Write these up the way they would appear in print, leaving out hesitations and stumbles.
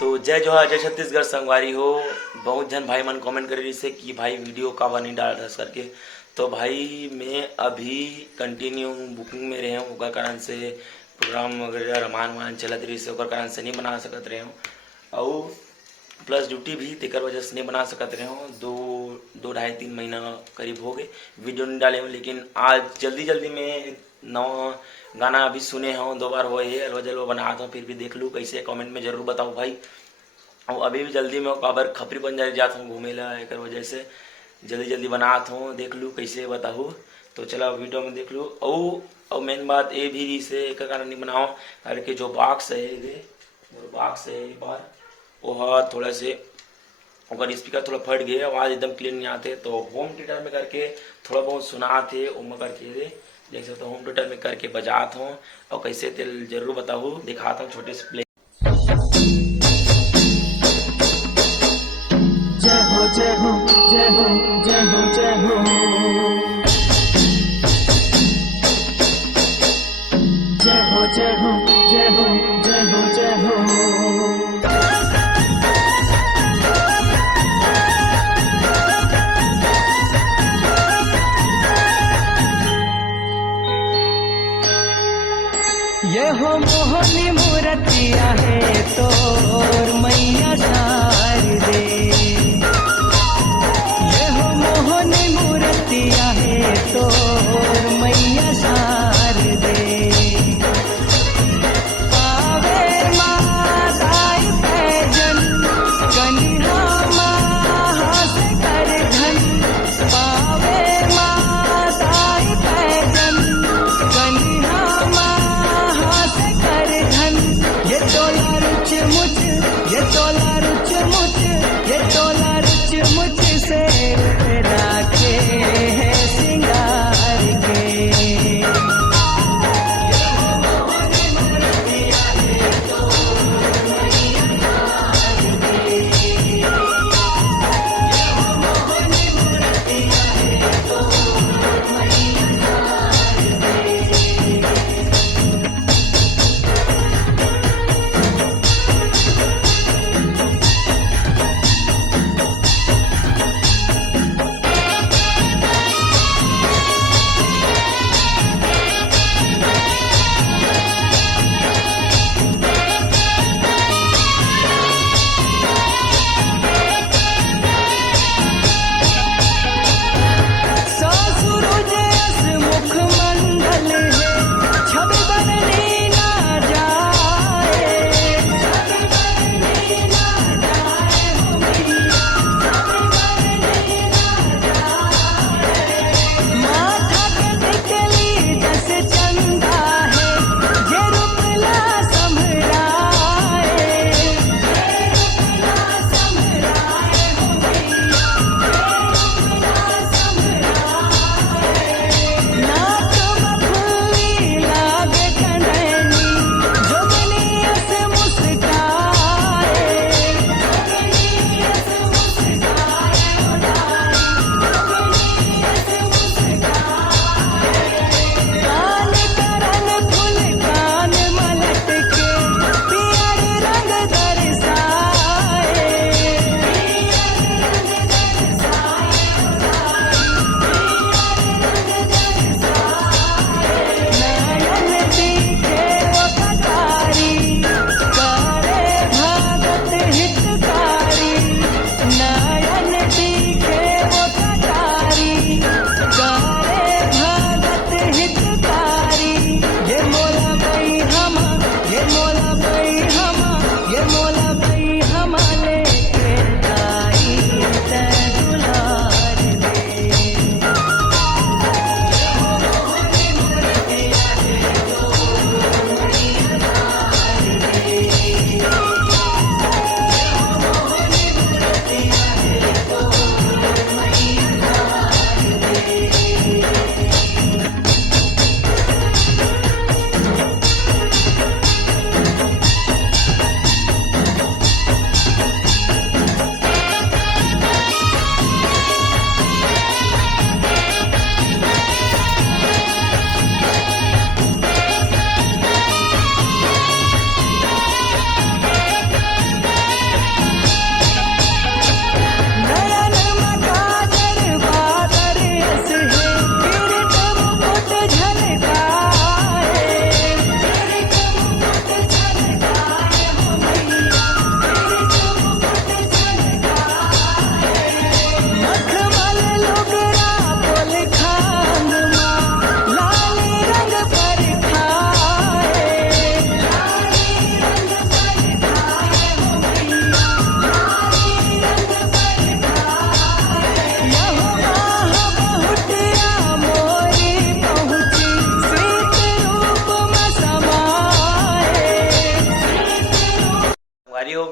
तो जय जोहार जय छत्तीसगढ़ संगवारी हो। बहुत जन भाई मन कमेंट करे रही से कि भाई वीडियो का नहीं डाल रहा करके। तो भाई मैं अभी कंटिन्यू बुकिंग में रहे हूँ, ओकर कारण से प्रोग्राम वगैरह रामायण चलत रही से, ओकर कारण से नहीं बना सकत रहे हूँ। और प्लस ड्यूटी भी तेकर वजह से नहीं बना सकत रहे हूँ। दो ढाई 3 महीना करीब हो गए वीडियो नहीं डाले हूँ। लेकिन आज जल्दी जल्दी में नवा गाना अभी सुने हूँ, 2 बार हुए है अलवा जलवा बनाता हूँ, फिर भी देख लूँ कैसे, कमेंट में जरूर बताओ भाई। और अभी भी जल्दी में काबर खपरी पंजाब जाता हूँ घूमे ला, एक वजह से जल्दी जल्दी बनाता हूँ, देख लूँ कैसे बताऊँ। तो चला वीडियो में देख लूँ। और मेन बात ये भी रही से एक कारण नहीं बनाओ, अरे कि जो बॉक्स है एक बार वो थोड़ा से अगर स्पीकर थोड़ा फट गए, आवाज़ एकदम क्लीन नहीं आते। तो होम थिएटर में करके थोड़ा बहुत सुनाते उम करके दे देख सकते हो, होम थिएटर में करके बजाता हूँ और कैसे तेल जरूर बताऊँ, दिखाता हूँ छोटे से प्ले। जय हो जय हो जय हो जय हो जय हो, जय हो जय हो जय हो जय हो जय हो। ये हो मोहनी मूर्तिया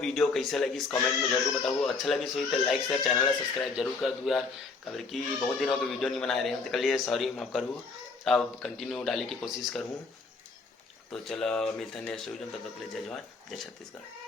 वीडियो कैसे लगी इस कमेंट में जरूर बताओ। अच्छा लगी सो तो लाइक शेयर चैनल सब्सक्राइब जरूर कर दो यार, कबर की बहुत दिनों के वीडियो नहीं बना रहे हैं तो कल सॉरी माफ करूँ, अब कंटिन्यू डालने की कोशिश करूँ। तो चलो मिलते हैं नेक्स्ट वीडियो में, तब तक के लिए जय जवान जय छत्तीसगढ़।